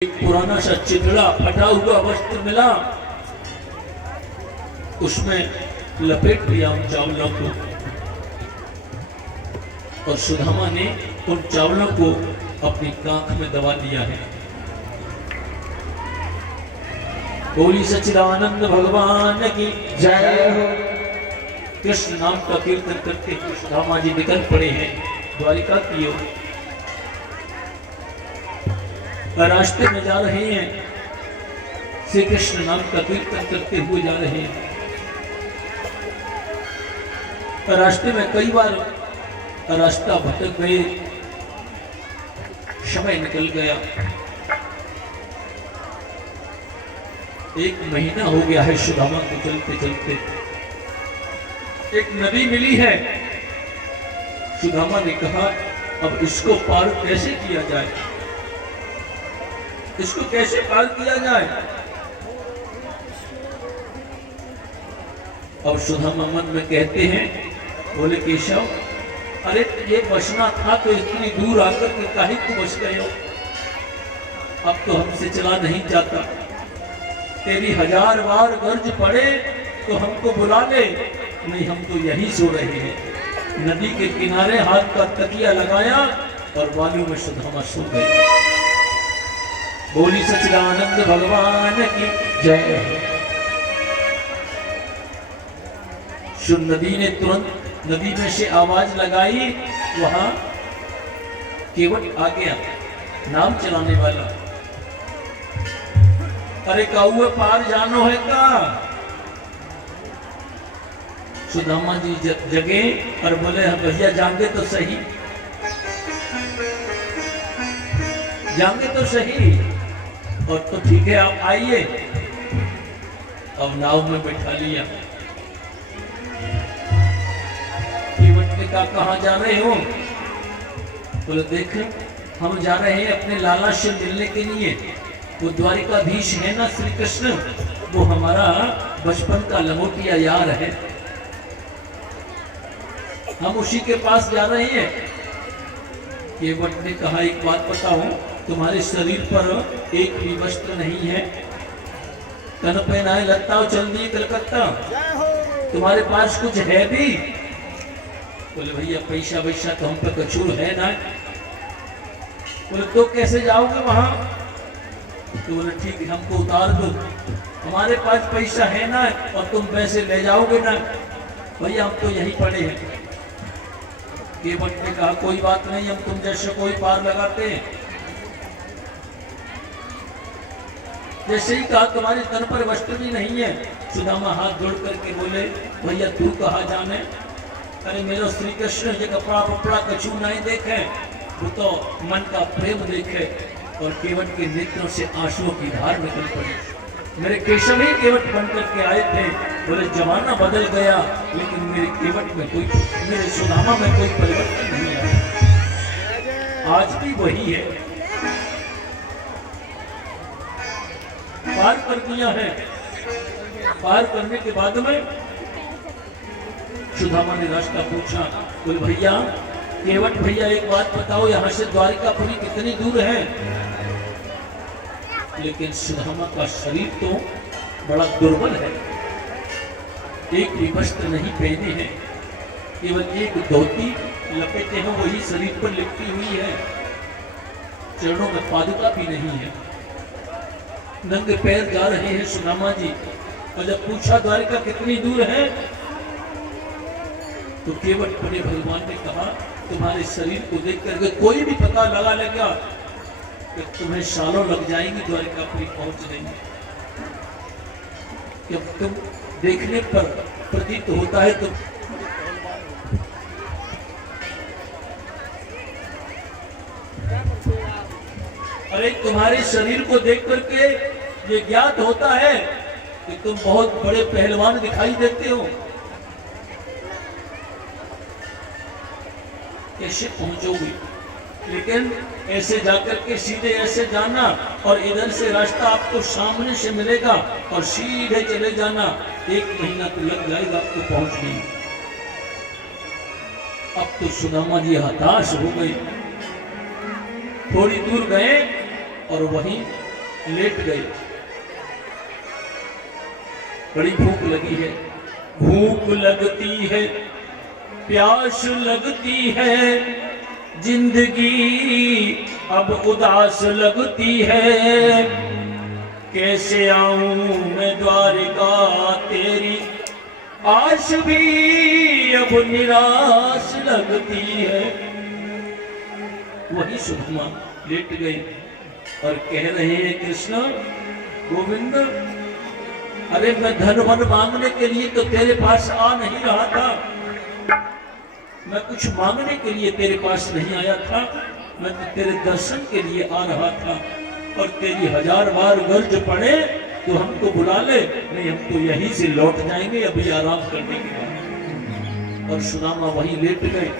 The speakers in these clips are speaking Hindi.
एक पुराना सा चिथड़ा फटा हुआ वस्त्र मिला, उसमें लपेट दिया उन चावलों को और सुदामा ने उन चावलों को अपनी कांख में दबा दिया है। बोली सच्चिदानंद भगवान की जय हो। कृष्ण नाम का कीर्तन करते सुदामा जी निकल पड़े हैं द्वारिका की ओर। रास्ते में जा रहे हैं, श्री कृष्ण नाम का कीर्तन करते हुए जा रहे हैं। रास्ते में कई बार रास्ता भटक गए, समय निकल गया। एक महीना हो गया है सुदामा को चलते चलते। एक नदी मिली है। सुदामा ने कहा अब इसको पार कैसे किया जाए, इसको कैसे पार किया जाए। अब सुदामा मन में कहते हैं, बोले केशव अरे ये बचना था तो इतनी दूर आकर के काहे को बच गए हो। अब तो हमसे चला नहीं जाता, तेरी 1000 बार गर्ज पड़े तो हमको बुला ले, नहीं हम तो यही सो रहे हैं। नदी के किनारे हाथ का तकिया लगाया और बालू में सुदामा सो गए। बोली सच्चिदानंद भगवान की जय। सुन नदी ने तुरंत नदी में से आवाज लगाई, वहां केवट आ गया नाव चलाने वाला। अरे काऊ पार जानो है का। सुदामा जी जगे और बोले भैया जान दे तो सही, जान तो सही। और तो ठीक है आप आइए। अब नाव में बैठा लिया। केवट ने कहा कहाँ जा रहे हो। बोले देख हम जा रहे हैं अपने लाला से मिलने के लिए। वो द्वारिकाधीश है ना श्री कृष्ण, वो हमारा बचपन का लंगोटिया यार है, हम उसी के पास जा रहे हैं। केवट ने कहा एक बात बताओ, तुम्हारे शरीर पर एक भी वस्त्र नहीं है, तन पे ना लत्ता चल दिए कलकत्ता, तुम्हारे पास कुछ है भी। बोले भैया पैसा वैसा तो हम पे कचूर है ना। बोले तो कैसे जाओगे वहां। तो बोले ठीक है हमको उतार दो, हमारे पास पैसा है ना और तुम पैसे ले जाओगे ना। भैया हम तो यही पड़े हैं। केवट ने कहा कोई बात नहीं, हम तुम जैसे कोई पार लगाते हैं। जैसे ही कहा तुम्हारे तन पर वस्त्र भी नहीं है। सुदामा हाथ जोड़ करके बोले भैया तू कहा जाने। अरे मेरा श्री कृष्ण ये कपड़ा वपड़ा कछू नहीं देखे, वो तो मन का प्रेम देखे। और केवट के नेत्रों से आंसुओं की धार निकल पड़ी। मेरे केशव ही केवट बन करके आए थे। बोले जमाना बदल गया लेकिन मेरे केवट में कोई, मेरे सुदामा में कोई परिवर्तन नहीं आया, आज भी वही है। पार कर दिया है। पार करने के बाद में सुदामा ने रास्ता पूछा। बोले भैया केवट भैया एक बात बताओ, यहाँ से द्वारिकापुरी कितनी दूर है। लेकिन सुदामा का शरीर तो बड़ा दुर्बल है, एक भी वस्त्र नहीं पहने हैं, केवल एक धोती लपेटे हैं, वही शरीर पर लिपटी हुई है, चरणों में पादुका भी नहीं है, नंगे पैर जा रहे हैं सुदामा जी। और जब पूछा द्वारिका कितनी दूर है तो केवट बड़े भगवान ने कहा तुम्हारे शरीर को देख करके कोई भी पता लगा लेगा कि तुम्हें सालों लग जाएंगी द्वारिकापुरी पहुंचने में। जब तुम देखने पर प्रतीत होता है तो अरे तुम्हारे शरीर को देख करके ये ज्ञात होता है कि तुम बहुत बड़े पहलवान दिखाई देते हो। कैसे पहुंचोगे, लेकिन ऐसे जाकर के सीधे ऐसे जाना और इधर से रास्ता आपको सामने से मिलेगा और सीधे चले जाना। 1 महीना तो लग जाएगा आपको पहुंचने। अब तो सुदामा जी हताश हो गए। थोड़ी दूर गए और वहीं लेट गए। बड़ी भूख लगी है, भूख लगती है, प्यास लगती है, जिंदगी अब उदास लगती है। कैसे आऊं मैं द्वारिका तेरी आश भी अब निराश लगती है। वही सुदामा लेट गए और कह रहे हैं कृष्ण गोविंद, अरे मैं धन वन मांगने के लिए तो तेरे पास आ नहीं रहा था, मैं कुछ मांगने के लिए तेरे पास नहीं आया था, मैं तो तेरे दर्शन के लिए आ रहा था। और तेरी 1000 बार गर्ज पड़े तो हमको बुला ले, नहीं हम तो यहीं से लौट जाएंगे अभी आराम करने के बाद। और सुदामा वहीं लेट गए।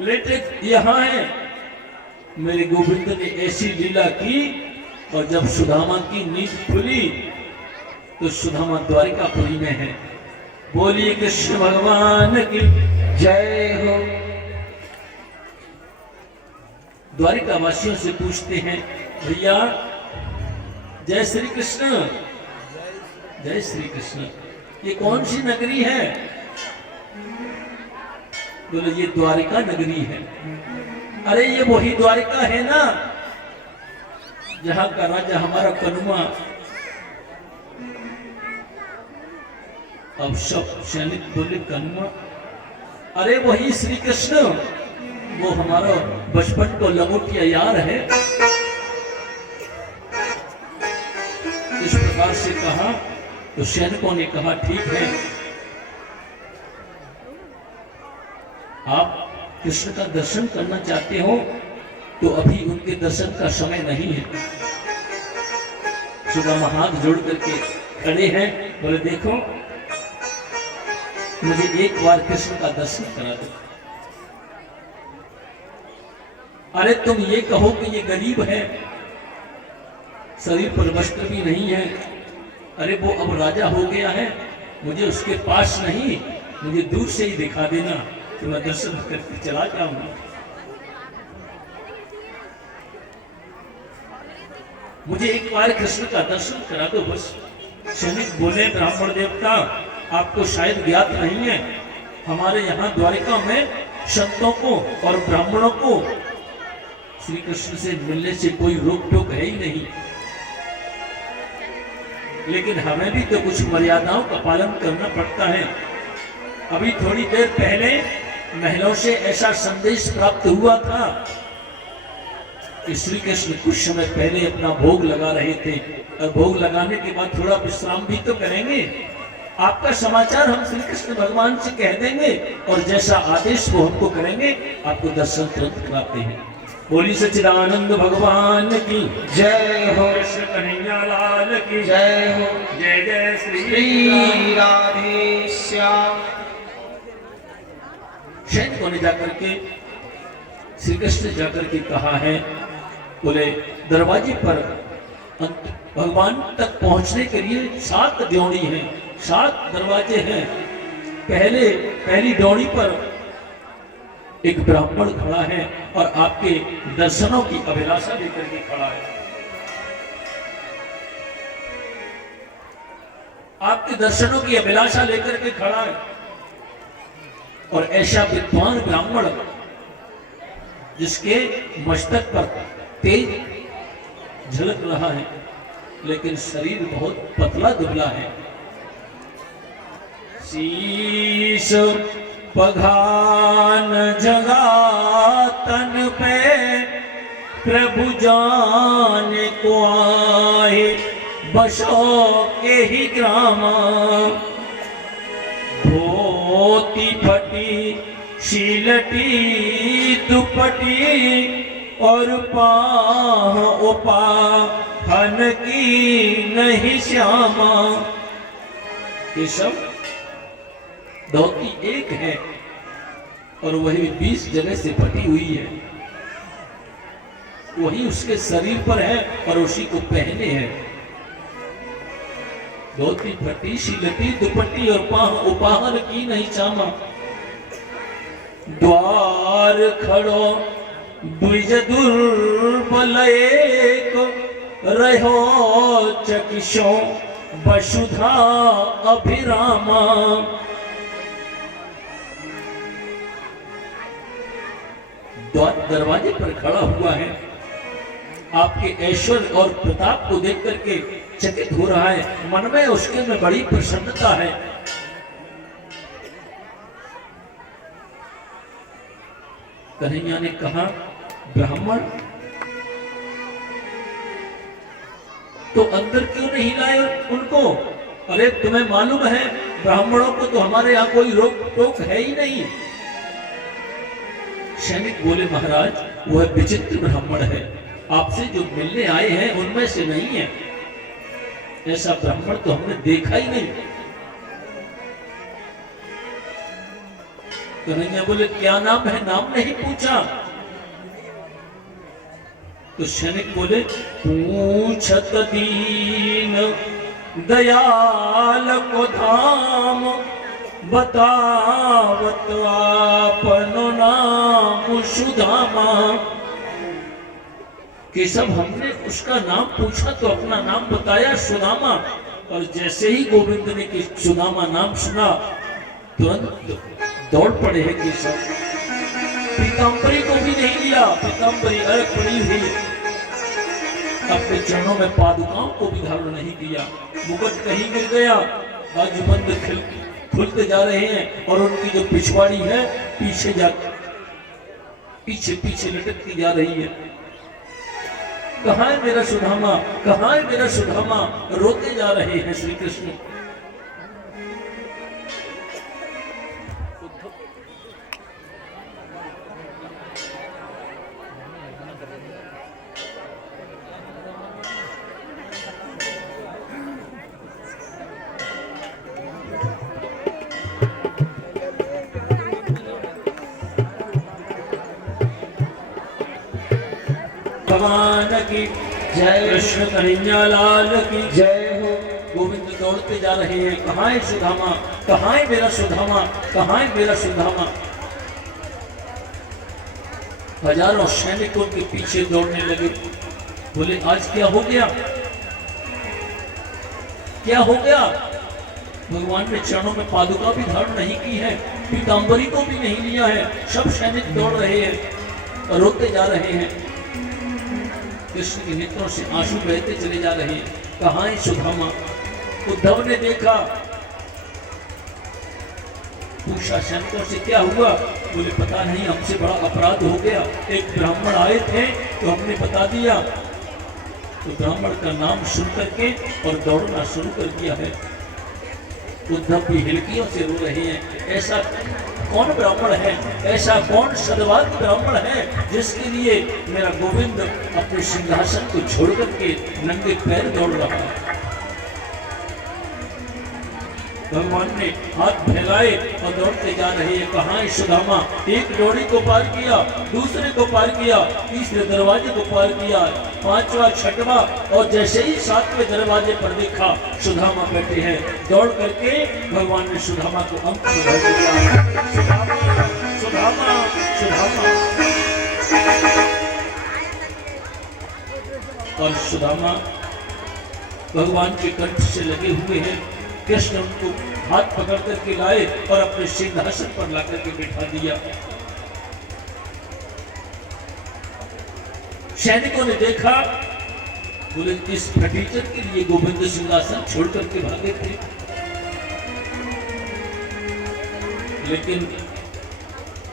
लेटे यहाँ है, मेरे गोविंद ने ऐसी लीला की और जब सुदामा की नींद खुली तो सुदामा द्वारिकापुरी में है। बोलिए कृष्ण भगवान की जय हो। द्वारिका वासियों से पूछते हैं, भैया जय श्री कृष्ण, जय श्री कृष्ण, ये कौन सी नगरी है? बोले ये द्वारिका नगरी है। अरे ये वही द्वारिका है ना जहां का राजा हमारा कनुआ। अब सब सैनिक बोले कनुआ, अरे वही श्री कृष्ण, वो हमारा बचपन को लंगोटिया यार है। इस प्रकार से कहा तो सैनिकों ने कहा ठीक है, आप कृष्ण का दर्शन करना चाहते हो तो अभी उनके दर्शन का समय नहीं है। सुदामा हाथ जोड़ करके खड़े हैं, बोले देखो मुझे एक बार कृष्ण का दर्शन करा दो। अरे तुम ये कहो कि ये गरीब है, शरीर पर वस्त्र भी नहीं है, अरे वो अब राजा हो गया है, मुझे उसके पास नहीं, मुझे दूर से ही दिखा देना तो मैं दर्शन करके चला जाऊंगा। मुझे एक बार कृष्ण का दर्शन करा दो बस। सैनिक बोले ब्राह्मण देवता आपको शायद ज्ञात नहीं है, हमारे यहाँ द्वारिका में संतों को और ब्राह्मणों को श्री कृष्ण से मिलने से कोई रोक टोक है ही नहीं, लेकिन हमें भी तो कुछ मर्यादाओं का पालन करना पड़ता है। अभी थोड़ी देर पहले महलों से ऐसा संदेश प्राप्त हुआ था कि श्री कृष्ण कुछ समय पहले अपना भोग लगा रहे थे और भोग लगाने के बाद थोड़ा विश्राम भी तो करेंगे। आपका समाचार हम श्री कृष्ण भगवान से कह देंगे और जैसा आदेश वो हमको करेंगे, आपको दर्शन तुरंत कराते हैं। बोली सच्चिदानंद भगवान की जय हो, कृष्ण कन्हैया लाल की जय हो, जय जय श्री राधे श्याम। सैनिकों ने जाकर के श्री कृष्ण ने जाकर के कहा है, बोले दरवाजे पर भगवान तक पहुंचने के लिए 7 ड्योढ़ी हैं, 7 दरवाजे हैं। पहली ड्योढ़ी पर एक ब्राह्मण खड़ा है और आपके दर्शनों की अभिलाषा लेकर के खड़ा है। आपके दर्शनों की अभिलाषा लेकर के खड़ा है और ऐसा विद्वान ब्राह्मण जिसके मस्तक पर तेज झलक रहा है, लेकिन शरीर बहुत पतला दुबला है। शीश पघान जगा तन पे प्रभु जान को आए बसो के ही ग्राम। धोती फटी शीलटी दुपटी और पाह उपाहन की नहीं श्यामा। ये सब धोती एक है और वही 20 जगह से फटी हुई है, वही उसके शरीर पर है और उसी को पहने हैं। धोती फटी शीलती दुपट्टी और पाह उपाहन की नहीं श्यामा। द्वार खड़ो द्विज दुर्बल एक कहो चकिशो वसुधा अभिरामा। दरवाजे पर खड़ा हुआ है, आपके ऐश्वर्य और प्रताप को देख करके चकित हो रहा है, मन में उसके में बड़ी प्रसन्नता है। कन्हैया ने कहा, ब्राह्मण तो अंदर क्यों नहीं लाए उनको? अरे तुम्हें मालूम है ब्राह्मणों को तो हमारे यहाँ कोई रोक टोक है ही नहीं। सैनिक बोले, महाराज वह विचित्र ब्राह्मण है, आपसे जो मिलने आए हैं उनमें से नहीं है, ऐसा ब्राह्मण तो हमने देखा ही नहीं। कन्हैया बोले, क्या नाम है? नाम नहीं पूछा। तो सैनिक बोले, पूछत दीन दयाल को धाम, बतावत आपनो नाम सुदामा। कि सब हमने उसका नाम पूछा तो अपना नाम बताया सुदामा, और जैसे ही गोविंद ने कि सुदामा नाम सुना तुरंत दौड़ पड़े हैं कि सब। पीताम्बरी को भी नहीं लिया, पीताम्बरी अलग पड़ी हुई, अपने चरणों में पादुकाओं को भी धारण नहीं किया। मुकुट कहीं गिर गया, बाजूबंद खुलते जा रहे हैं, और उनकी जो पिछवाड़ी है पीछे पीछे लटकती जा रही है। कहाँ है मेरा सुदामा, कहाँ है मेरा सुदामा? रोते जा रहे हैं श्री कृष्ण। भगवान की जय, कृष्ण कन्हैया लाल की जय हो। गोविंद दौड़ते जा रहे हैं, कहाँ है सुदामा, कहाँ है मेरा सुदामा, कहाँ है मेरा सुदामा? हजारों सैनिकों के पीछे दौड़ने लगे। बोले, आज क्या हो गया, क्या हो गया? भगवान ने चरणों में पादुका भी धारण नहीं की है, पीताम्बरी को भी नहीं लिया है, सब सैनिक दौड़ रहे हैं, रोते जा रहे हैं। कृष्ण के नेत्रों से आंसू बहते चले जा रहे हैं, कहाँ है सुदामा? उद्धव ने देखा, पूछा सैनिकों से क्या हुआ? बोले, पता नहीं, हमसे बड़ा अपराध हो गया, एक ब्राह्मण आए थे तो हमने बता दिया। तो ब्राह्मण का नाम सुन करके और दौड़ना शुरू कर दिया है। उद्धव भी हिलकियों से रो रहे हैं, ऐसा कौन ब्राह्मण है, ऐसा कौन सदवादी ब्राह्मण है जिसके लिए मेरा गोविंद अपने सिंहासन को छोड़ करके नंगे पैर दौड़ रहा है? भगवान ने हाथ फैलाए और दौड़ते जा रहे हैं, कहाँ है सुदामा? एक डोरी को पार किया, दूसरे को पार किया, तीसरे दरवाजे को पार किया, पांचवा, छठवा, और जैसे ही सातवें दरवाजे पर देखा सुदामा बैठे हैं, दौड़ करके भगवान ने सुदामा को अंक में भर दिया। सुदामा, सुदामा, सुदामा। और सुदामा भगवान के कंठ से लगे हुए हैं। कृष्ण उनको हाथ पकड़ करके लाए और अपने सिंहासन पर लाकर के बिठा दिया। सैनिकों ने देखा, बोले, इस फटीचर के लिए गोविंद सिंहासन छोड़ करके भागे थे, लेकिन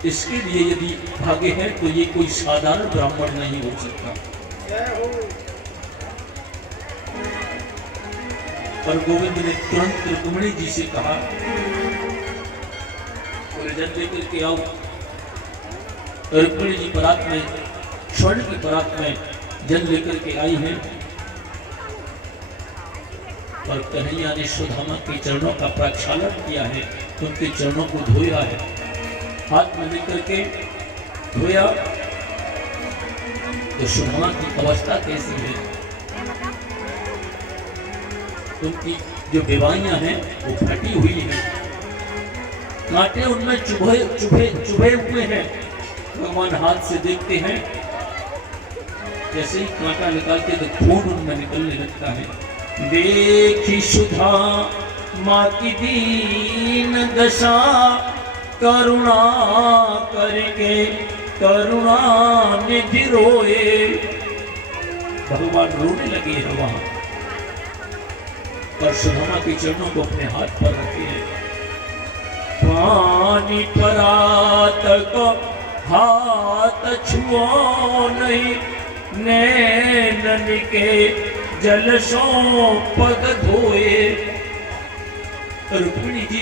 इसके लिए यदि भागे हैं तो ये कोई साधारण ब्राह्मण नहीं हो सकता। पर गोविंद ने तुरंत रुक्मिणी जी से कहा, जल लेकर के आओ। रुक्मिणी जी परात में, स्वर्ण की परात में जल लेकर के आई हैं, और कन्हैया ने सुदामा के चरणों का प्रक्षालन किया है, उनके चरणों को धोया है, हाथ में लेकर के धोया। तो सुदामा की अवस्था कैसी है? उनकी जो बेवाइयां हैं वो फटी हुई हैं, कांटे उनमें चुभे हुए हैं। भगवान हाथ से देखते हैं, जैसे ही कांटा निकालते तो खून उनमें निकलने लगता है। देखी सुधा माँ की दीन दशा, करुणा करके करुणा निधि रोए। भगवान रोने लगे हैं वहां, और सुदामा के चरणों को अपने हाथ पर रखे हैं। पानी परात को हाथ छुओ नहीं, नैनन के जल सो पग धोए। रुक्मिणी जी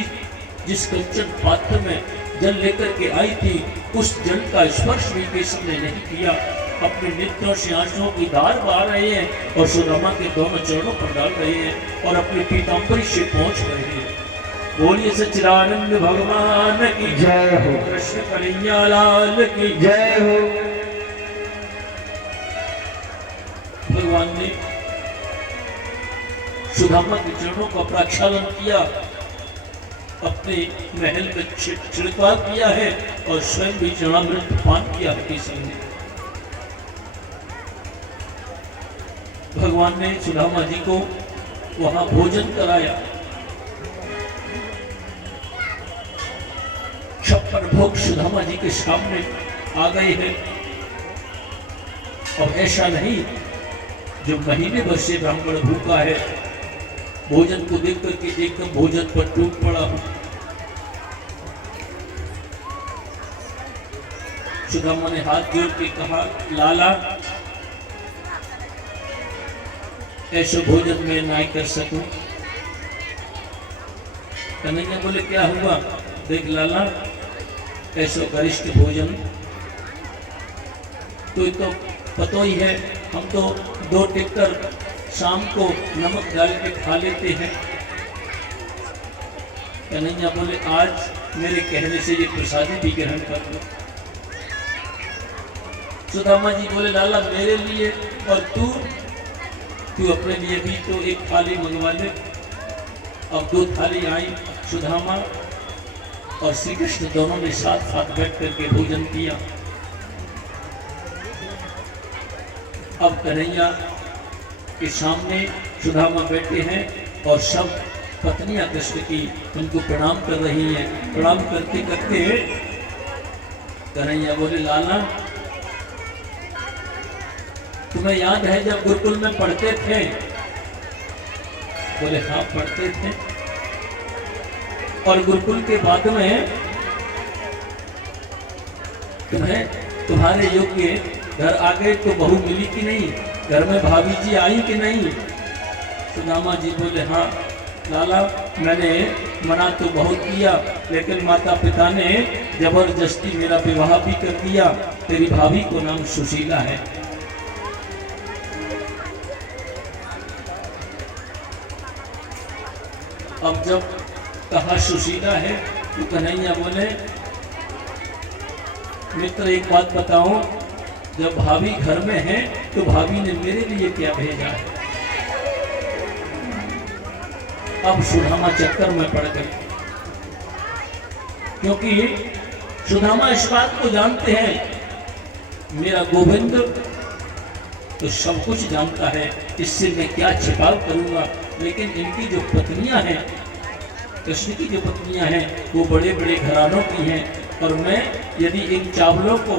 जिस कंचन पात्र में जल लेकर के आई थी, उस जल का स्पर्श भी किसी ने नहीं किया। अपने नेत्रों से आंसुओं की धार बहा रहे हैं और सुदामा के दोनों चरणों पर डाल रहे हैं और अपने पीतांबरी से पहुंच रहे हैं। बोलिए सच्चिदानंद भगवान की जय हो, कृष्ण कन्हैया लाल की जय हो। भगवान ने सुदामा के चरणों का प्रक्षालन किया, अपने महल में छिड़काव किया है और स्वयं भी चरणामृत पान किया है। संग भगवान ने सुदामा जी को वहां भोजन कराया। 56 भोग सुदामा जी के सामने आ गए हैं। अब ऐसा नहीं जो महीने भर से ब्राह्मण भूखा है, भोजन को देख करके एकदम भोजन पर टूट पड़ा हूं। सुदामा ने हाथ जोड़ के कहा, लाला ऐसे भोजन में ना कर सकूं। कन्हैया बोले क्या हुआ? देख लाला, ऐसा गरिष्ठ भोजन तो पता ही है, हम तो 2 टिक्कर शाम को नमक डाल के खा लेते हैं। कन्हैया बोले आज मेरे कहने से ये प्रसादी भी ग्रहण कर लो। सुदामा जी बोले लाला मेरे लिए और तू अपने लिए भी तो एक थाली मंगवा ले। अब 2 थाली आई। सुदामा और श्री कृष्ण दोनों ने साथ साथ बैठ करके भोजन किया। अब कन्हैया के सामने सुदामा बैठे हैं और सब पत्नियां कृष्ण की उनको प्रणाम कर रही हैं। प्रणाम करते करते कन्हैया बोले लाला तुम्हें याद है जब गुरुकुल में पढ़ते थे? बोले हाँ पढ़ते थे। और गुरुकुल के बाद में तुम्हारे योग्य घर आ गए तो बहू मिली कि नहीं? घर में भाभी जी आई कि नहीं? सुदामा जी बोले हाँ लाला मैंने मना तो बहुत किया, लेकिन माता पिता ने जबरदस्ती मेरा विवाह भी कर दिया। तेरी भाभी को नाम सुशीला है। अब जब कहा सुशीला है तो कन्हैया बोले मित्र एक बात बताऊं, जब भाभी घर में है तो भाभी ने मेरे लिए क्या भेजा है? अब सुदामा चक्कर में पड़ गए, क्योंकि सुदामा इस बात को जानते हैं मेरा गोविंद तो सब कुछ जानता है, इससे मैं क्या छिपाव करूंगा। लेकिन इनकी जो पत्नियां हैं, कृष्ण की जो पत्नियां हैं वो बड़े बड़े घरानों की हैं, और मैं यदि इन चावलों को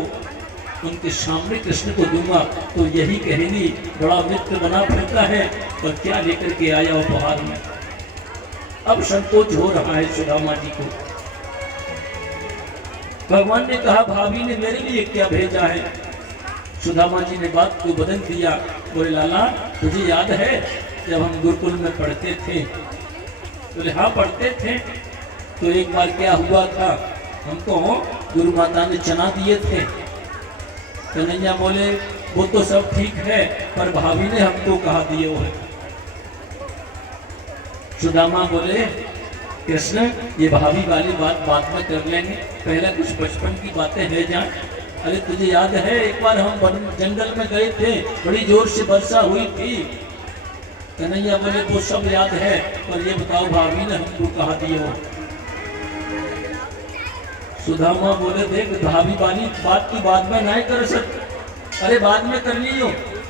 उनके सामने कृष्ण को दूंगा तो यही कहेंगी बड़ा मित्र बना फिरता है और क्या लेकर के आया उपहार में। अब संकोच हो रहा है सुदामा जी को। भगवान ने कहा भाभी ने मेरे लिए क्या भेजा है? सुदामा जी ने बात को बदल दिया। बोले लाला तुझे याद है जब हम गुरुकुल में पढ़ते थे? बोले हाँ पढ़ते थे। तो एक बार क्या हुआ था, हमको गुरु माता ने चना दिए थे। कन्हैया बोले वो तो सब ठीक है, पर भाभी ने हमको कहा दिए हो है। सुदामा बोले कृष्ण ये भाभी वाली बात बाद में कर लेंगे, पहले कुछ बचपन की बातें है जान। अरे तुझे याद है एक बार हम जंगल में गए थे, बड़ी जोर से वर्षा हुई थी। कन्हैया बोले वो सब याद है, पर ये बताओ भाभी ने हमको कहा दिए हो? सुदामा बोले देख भाभी वाली बात की बाद में नहीं कर सकते, अरे बाद में कर लियो,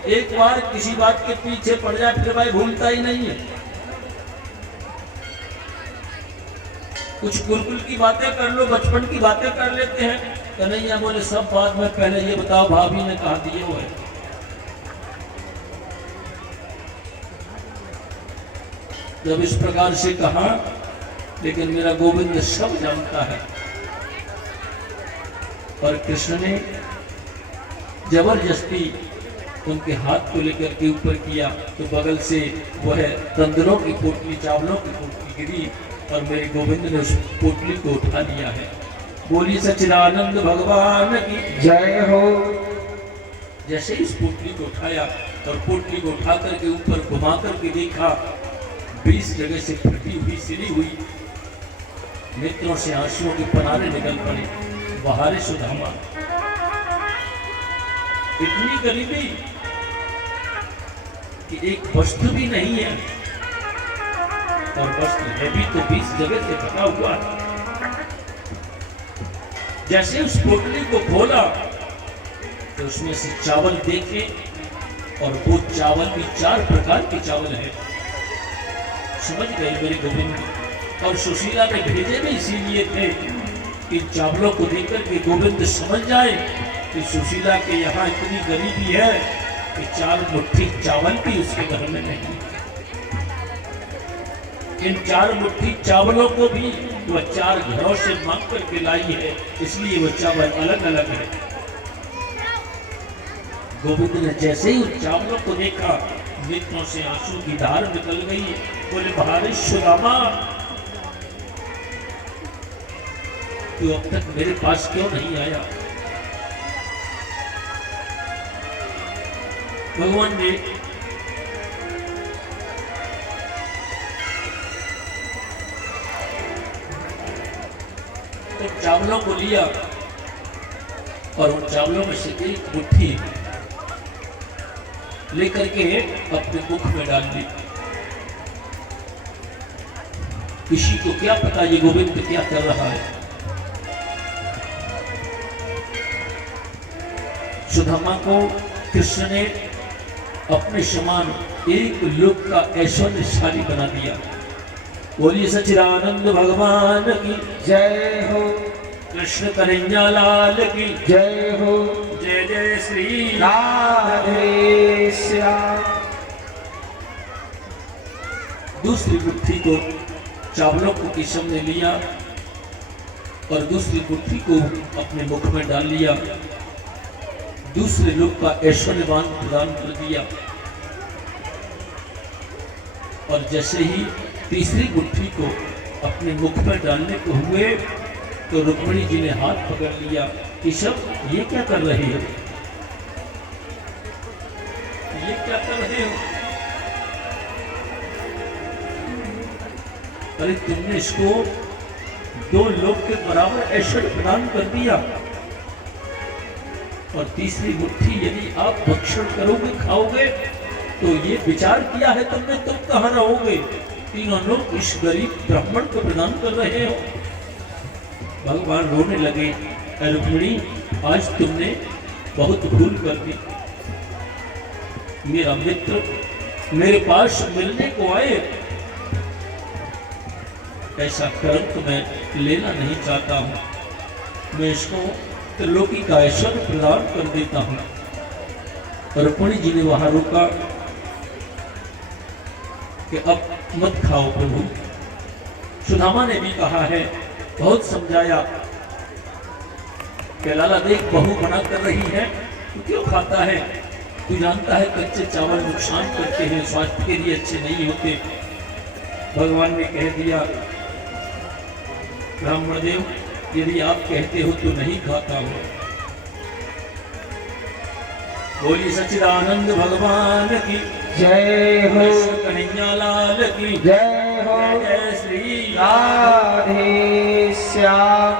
एक बार किसी बात के पीछे पड़ जाए फिर भाई भूलता ही नहीं है। कुछ गुलगुल की बातें कर लो, बचपन की बातें कर लेते हैं। कन्हैया बोले सब बात में पहले ये बताओ भाभी ने कहा दिए हुए। जब इस प्रकार से कहा, लेकिन मेरा गोविंद सब जानता है। और कृष्ण ने जबरदस्ती उनके हाथ को लेकर के ऊपर किया तो बगल से वह तंदरों की पोटली, चावलों की पोटली गिरी और मेरे गोविंद ने उस पोटली को उठा लिया है। बोली सच्चिदानंद भगवान की जय हो। जैसे इस पोटली को उठाया और पोटली को उठा करके ऊपर घुमा करके देखा, 20 जगह से फटी हुई, सिली हुई, नेत्रों से आंसुओं के पनारे निकल पड़े। बहारे सुदामा, इतनी गरीबी कि एक वस्तु भी नहीं है, और वस्तु है भी तो 20 जगह से फटा हुआ। जैसे उस पोटली को खोला तो उसमें से चावल देखे, और वो चावल भी 4 प्रकार के चावल है। समझ गए मेरे गोविंद। और सुशीला ने भेजे भी इसीलिए थे कि चावलों को देखकर के गोविंद समझ जाए कि सुशीला के यहाँ इतनी गरीबी है कि 4 मुट्ठी चावल भी उसके घर में नहीं। इन 4 मुट्ठी चावलों को भी वह 4 घरों से मांग करके लाई है, इसलिए वह चावल अलग अलग है। गोविंद ने जैसे ही उन चावलों को देखा, नेत्रों से आंसू की धार निकल गई। बोले बहारे सुदामा, तू अब तक मेरे पास क्यों नहीं आया? भगवान ने उन चावलों को लिया और उन चावलों में से एक मुट्ठी लेकर के अपने मुख में डाल दी। किसी को क्या पता ये गोविंद क्या कर रहा है। सुदामा को कृष्ण ने अपने समान एक लोक का ऐश्वर्यशाली बना दिया। बोलिए सच्चिदानंद भगवान की जय हो। कृष्ण कन्हैया लाल की जय हो। जय जय श्री राधे श्याम। दूसरी मुट्ठी को चावलों को केशव ने लिया और दूसरी मुट्ठी को अपने मुख में डाल लिया। दूसरे लोग का ऐश्वर्यवान प्रदान कर दिया। और जैसे ही तीसरी मुट्ठी को अपने मुख पर डालने को हुए तो रुक्मिणी जी ने हाथ पकड़ लिया। केशव ये क्या कर रहे हो? ये क्या कर रहे हो? अरे तुमने इसको 2 लोक के बराबर ऐश्वर्य प्रदान कर दिया, और तीसरी मुट्ठी यदि आप भक्षण करोगे, खाओगे, तो ये विचार किया है तुमने, तुम कहाँ रहोगे? तीनों लोग इस गरीब ब्राह्मण को प्रदान कर रहे हो। भगवान रोने लगे, रुक्मिणी आज तुमने बहुत भूल कर दी। मेरा मित्र मेरे पास मिलने को आए, ऐसा कर्म तो मैं लेना नहीं चाहता हूं। मैं इसको त्रिलोकी का ऐश्वर्य प्रदान कर देता हूं। रुक्मिणी जी ने वहां रोका कि अब मत खाओ प्रभु। सुदामा ने भी कहा है, बहुत समझाया कि लाला देख बहू मना कर रही है, तू क्यों खाता है? तू जानता है कच्चे चावल नुकसान करते हैं, स्वास्थ्य के लिए अच्छे नहीं होते। भगवान ने कह दिया, ब्राह्मण देव यदि आप कहते हो तो नहीं खाता हूं। बोली सच्चिदानंद भगवान की जय हो। कन्हैया लाल की जय हो। जय श्री राधे श्याम।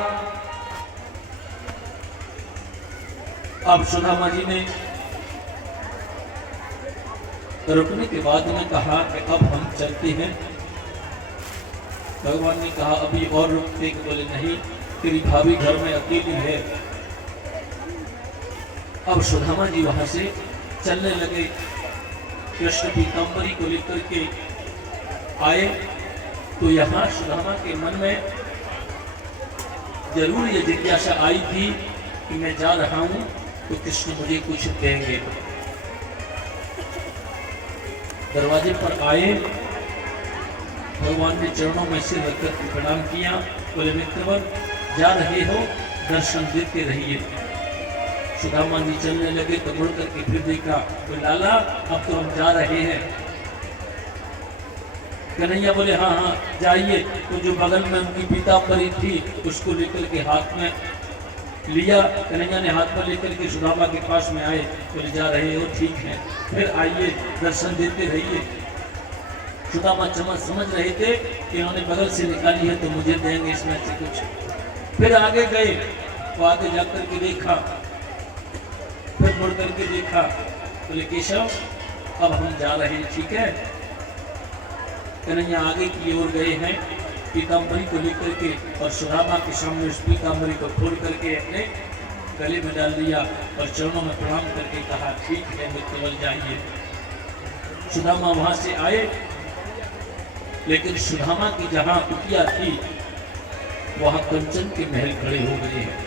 अब सुदामा जी ने रुकने के बाद ने कहा कि अब हम चलते हैं। भगवान ने कहा अभी और रुकते? बोले नहीं, तेरी भाभी घर में अकेली है। अब सुदामा जी वहां से चलने लगे। कृष्ण पीताम्बरी को लेकर के आए तो यहाँ सुदामा के मन में जरूर ये जिज्ञासा आई थी कि मैं जा रहा हूं तो कृष्ण मुझे कुछ देंगे। दरवाजे पर आए, भगवान ने चरणों में सिर रखकर प्रणाम किया। बोले मित्रवर, जा रहे हो, दर्शन देते रहिए। सुदामा जी चलने लगे तो मुड़ करके फिर देखा, बोले लाला अब तो हम जा रहे हैं। कन्हैया बोले हाँ हाँ जाइए। तो जो बगल में उनकी पीताम्बरी थी उसको लेकर के हाथ में लिया। कन्हैया ने हाथ पर लेकर के सुदामा के पास में आए। बोले जा रहे हो, ठीक है, फिर आइए, दर्शन देते रहिए। सुदामा समझ रहे थे कि इन्होंने बगल से निकाली है तो मुझे देंगे इसमें से कुछ। फिर आगे गए तो आगे जाकर के देखा, फिर मुड़ करके देखा। बोले केशव अब हम जा रहे हैं, ठीक है। कन्हैया आगे की ओर गए हैं पीताम्बरी को लेकर के, और सुदामा के सामने उस पीताम्बरी को खोल करके अपने गले में डाल दिया और चरणों में प्रणाम करके कहा, ठीक है मित्रवर जाइए। सुदामा वहां से आए, लेकिन सुदामा की जहां कुटिया थी वहां कंचन के महल खड़े हो गए हैं,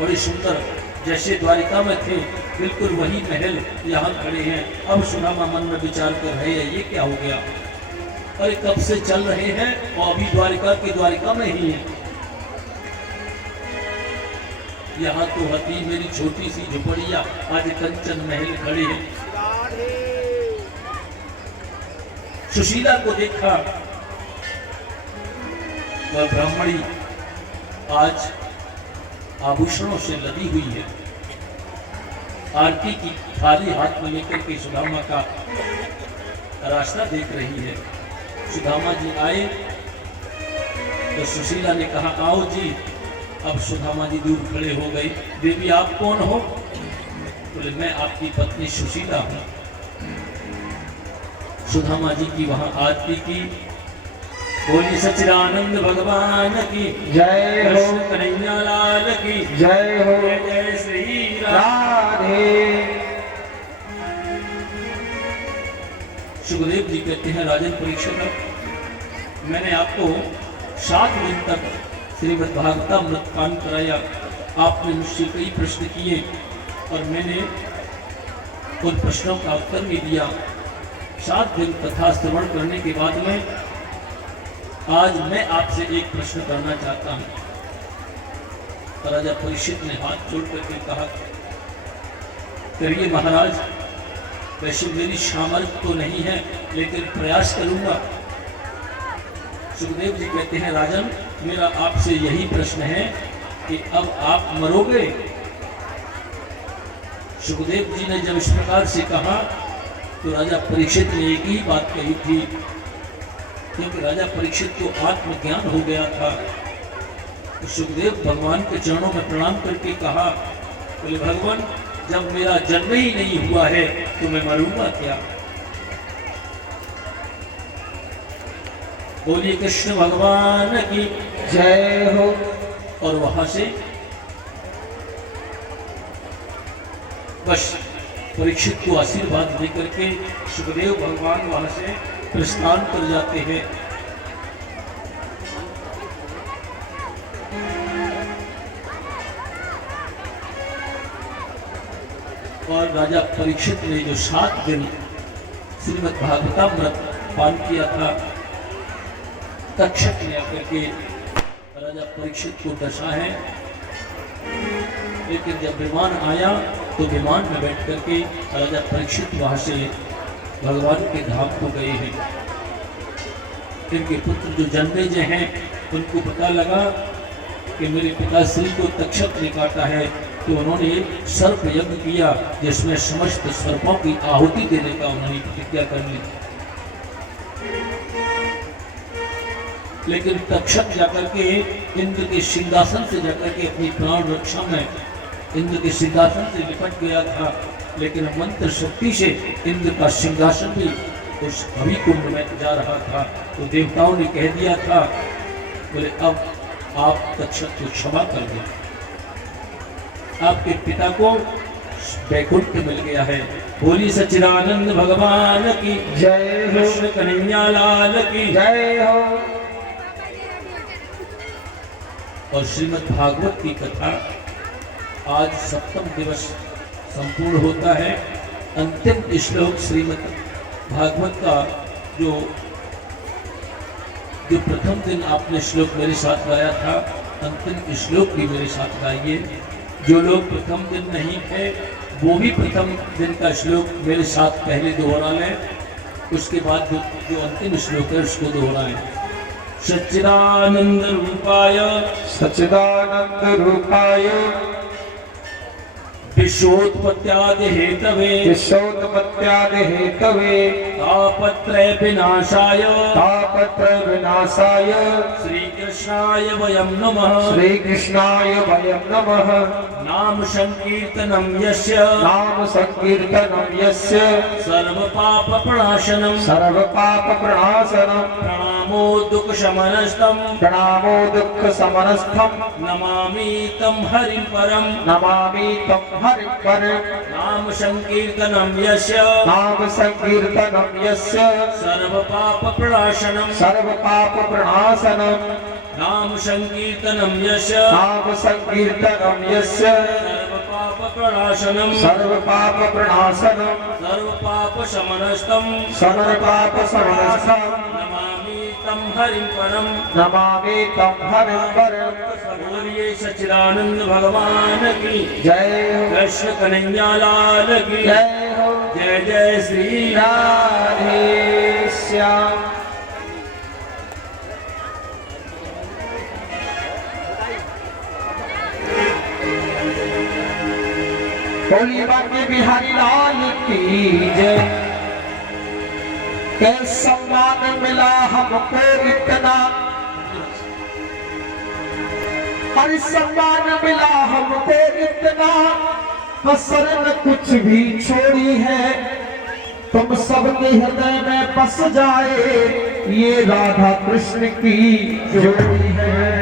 बड़े सुंदर, जैसे द्वारिका में थे बिल्कुल वही महल यहाँ खड़े हैं। अब सुदामा मन में विचार कर रहे हैं, ये क्या हो गया, अरे कब से चल रहे हैं और अभी द्वारिका में ही है। यहाँ तो हती मेरी छोटी सी झुपड़िया, आज कंचन महल खड़े हैं। सुशीला को देखा, वह ब्राह्मणी आज आभूषणों से लदी हुई है, आरती की थाली हाथ में लेकर के सुदामा का रास्ता देख रही है। सुदामा जी आए तो सुशीला ने कहा, आओ जी। अब सुदामा जी दूर खड़े हो गए। देवी आप कौन हो? बोले मैं आपकी पत्नी सुशीला हूं। सुदामा जी की वहां आरती की। बोली सच्चिदानंद भगवान की जय हो, कृष्ण कन्हैया लाल की जय हो, जय जय श्री राम। राधे। सुखदेव जी कहते हैं, राजन परीक्षित, मैंने आपको 7 दिन तक श्रीमद् भागवतामृत पान कराया। आपने मुझसे कई प्रश्न किए और मैंने उन प्रश्नों का उत्तर भी दिया। 7 दिन कथा श्रवण करने के बाद में आज मैं आपसे एक प्रश्न करना चाहता हूं। राजा परीक्षित ने हाथ जोड़ करके कहा, करिए महाराज, वैसे मेरी सामर्थ्य तो नहीं है लेकिन प्रयास करूंगा। सुखदेव जी कहते हैं, राजन मेरा आपसे यही प्रश्न है कि अब आप मरोगे? सुखदेव जी ने जब इस प्रकार से कहा तो राजा परीक्षित ने एक ही बात कही थी, क्योंकि राजा परीक्षित को आत्मज्ञान हो गया था। तो सुखदेव भगवान के चरणों में प्रणाम करके कहा, बोले भगवान जब मेरा जन्म ही नहीं हुआ है तो मैं मरूंगा क्या? बोलिए कृष्ण भगवान की जय हो। और वहां से बस परीक्षित को आशीर्वाद देकर के सुखदेव भगवान वहां से प्रस्थान कर जाते हैं। और राजा परीक्षित ने जो 7 दिन श्रीमद् भागवतामृत पान किया था, तक्षक ने आकर के राजा परीक्षित को दशा है। लेकिन जब विमान आया तो विमान में बैठ करके राजा परीक्षित वहां से भगवान के धाम को गए हैं। इनके पुत्र जो जन्मेजय हैं उनको पता लगा कि मेरे पिताश्री को तक्षक ने काटा है, तो उन्होंने सर्प यज्ञ किया जिसमें समस्त सर्पों की आहुति देने का उन्होंने प्रतिज्ञा कर ली। लेकिन तक्षक जाकर के इंद्र के सिंहासन से जाकर के अपनी प्राण रक्षा में इंद्र के सिंहासन से लिपट गया था। लेकिन मंत्र शक्ति से इंद्र का सिंहासन भी उस हवि कुंड में जा रहा था। तो देवताओं ने कह दिया था, बोले अब आप तक्षक को क्षमा कर दें, आपके पिता को वैकुंठ मिल गया है। बोली सच्चिदानंद भगवान की जय हो कृष्ण कन्हैया लाल की। जय हो और श्रीमद् भागवत की कथा आज सप्तम दिवस संपूर्ण होता है। अंतिम श्लोक श्रीमद् भागवत का जो प्रथम दिन आपने श्लोक मेरे साथ गाया था, अंतिम श्लोक भी मेरे साथ गाइए। जो लोग प्रथम दिन नहीं थे वो भी प्रथम दिन का श्लोक मेरे साथ पहले दोहरा लें, उसके बाद जो अंतिम श्लोक है उसको दोहराएं। सच्चिदानंद रूपाय सच्चिदानंद रूपाय विश्वोत्पत्त्यादि हेतवे विश्वोत्पत्त्यादि हेतवे तापत्रय विनाशाय तापत्रय विनाशाय श्री कृष्णाय वयं नमः। श्री कृष्णाय वयं नमः। नाम संकीर्तनं यस्य नाम संकीर्तनं यस्य सर्व पाप प्रणाशनम् सर्व पाप प्रणाशनम् प्रणामो दुःख शमनस्तम् प्रणामो दुःख समनस्थम् नमामि तं हरिं परम्। नमामि तं हरिं परम्। नाम संकीर्तनं यस्य नाम संकीर्तनं यस्य सर्व पाप प्रणाशनम् सर्व पाप प्रणाशनम् नाम संकीर्तनं यस्य नाम संकीर्तनं यस्य सर्व पाप प्रणाशनम् सर्व पाप प्रणाशनम् सर्व पाप शमनस्तम् सर्व पाप समनस्थम् नमामि तं हरिं परम्। नमामि तं हरिं परम्। बोलिए सच्चिदानंद भगवान की जय हो कृष्ण कन्हैया लाल की जय हो जय जय श्री राधे श्याम। बोलिए बांके बिहारी लाल की जय। के सम्मान मिला हमको इतना, और सम्मान मिला हमको इतना, कसर न कुछ भी छोड़ी है। तुम सबके हृदय में बस जाए ये राधा कृष्ण की जोड़ी है।